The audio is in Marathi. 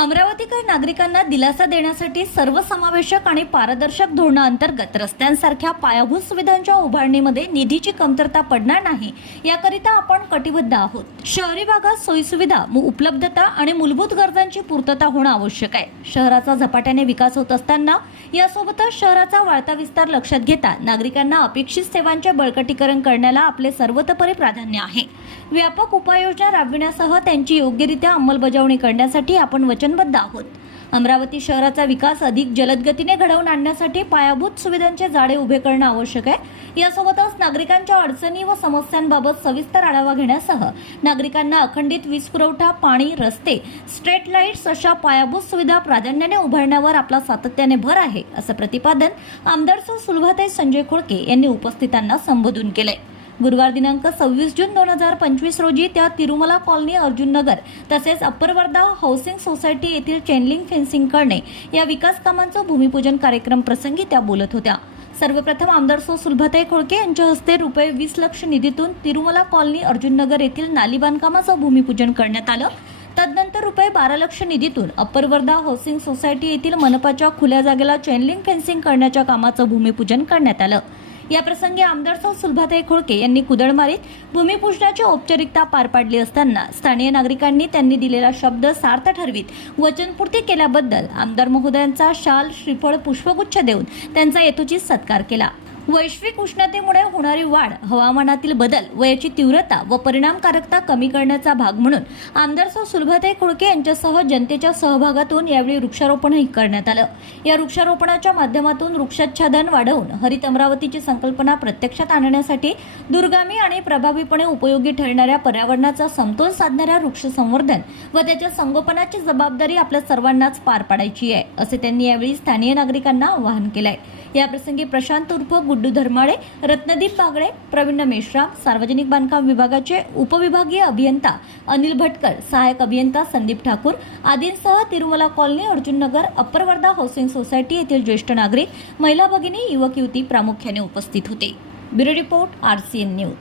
अमरावतीकर नागरिकांना दिलासा देण्यासाठी सर्वसमावेशक आणि पारदर्शक धोरणाअंतर्गत रस्त्यांसारख्या पायाभूत सुविधांच्या उभारणीमध्ये निधीची कमतरता पडणार नाही याकरिता आपण कटिबद्ध आहोत. शहरी भागात सोयीसुविधा मु- उपलब्धता आणि मूलभूत गरजांची पूर्तता होणं आवश्यक आहे. शहराचा झपाट्याने विकास होत असताना यासोबतच शहराचा वाढता विस्तार लक्षात घेता नागरिकांना अपेक्षित सेवांचे बळकटीकरण करण्याला आपले सर्वतोपरी प्राधान्य आहे. व्यापक उपाययोजना राबविण्यासह त्यांची योग्यरित्या अंमलबजावणी करण्यासाठी आपण वचन वचनबद्ध आहोत अमरावती शहराचा विकास अधिक जलद गतीने घडवून आणण्यासाठी पायाभूत सुविधांचे जाळे उभे करणं आवश्यक आहे. यासोबतच नागरिकांच्या अडचणी व समस्यांबाबत सविस्तर आढावा घेण्यासह नागरिकांना अखंडित वीज पुरवठा पाणी रस्ते स्ट्रीट लाईट्स अशा पायाभूत सुविधा प्राधान्याने उभारण्यावर आपला सातत्याने भर आहे असं प्रतिपादन आमदार सुलभाताई संजय खोळके यांनी उपस्थितांना संबोधून केलंय. गुरुवार दिनांक सव्वीस जून दोन हजार पंचवीस रोजी त्या तिरुमला कॉलनी अर्जुन नगर तसेच अप्पर वर्धा हाऊसिंग सोसायटी येथील चेनलिंग फेन्सिंग करणे या विकास कामांचं भूमिपूजन कार्यक्रम प्रसंगी त्या बोलत होत्या. सर्वप्रथम आमदार सो सुलभताई खोळके यांच्या हस्ते रुपये वीस लक्ष निधीतून तिरुमला कॉलनी अर्जुन नगर येथील नाली बांधकामाचं भूमिपूजन करण्यात आलं. तदनंतर रुपये बारा लक्ष निधीतून अप्पर वर्धा हाऊसिंग सोसायटी येथील मनपाच्या खुल्या जागेला चेनलिंग फेन्सिंग करण्याच्या कामाचं भूमिपूजन करण्यात आलं. याप्रसंगी आमदार सौ सुलभाताई खोळके यांनी कुदळ मारीत भूमिपूजनाची औपचारिकता पार पाडली असताना स्थानीय नागरिकांनी त्यांनी दिलेला शब्द सार्थ ठरवीत वचनपूर्ती केल्याबद्दल आमदार महोदयांचा शाल श्रीफळ पुष्पगुच्छ देऊन त्यांचा यथोचित सत्कार केला. वैश्विक उष्णतेमुळे होणारी वाढ हवामानातील बदल व याची तीव्रता व परिणामकारकता कमी करण्याचा भाग म्हणून आमदार सौ सुलभाताई खोडके यांच्यासह जनतेच्या सहभागातून यावेळी वृक्षारोपणही करण्यात आलं. या वृक्षारोपणाच्या माध्यमातून वृक्षाच्छादन वाढवून हरित अमरावतीची संकल्पना प्रत्यक्षात आणण्यासाठी दुर्गामी आणि प्रभावीपणे उपयोगी ठरणाऱ्या पर्यावरणाचा समतोल साधणाऱ्या वृक्ष संवर्धन व त्याच्या संगोपनाची जबाबदारी आपल्या सर्वांनाच पार पाडायची आहे असे त्यांनी यावेळी स्थानीय नागरिकांना आवाहन केलं आहे याप्रसंगी प्रशांत उर्फ गुड्डू धर्माळे रत्नदीप बागडे प्रवीण मेश्राम सार्वजनिक बांधकाम विभागाचे उपविभागीय अभियंता अनिल भटकर सहाय्यक अभियंता संदीप ठाकूर आदींसह Tirumala colony Arjun Nagar upper Wardha housing society येथील ज्येष्ठ नागरिक महिला भगिनी युवक युवती प्रामुख्याने उपस्थित होते. Bureau report RCN news.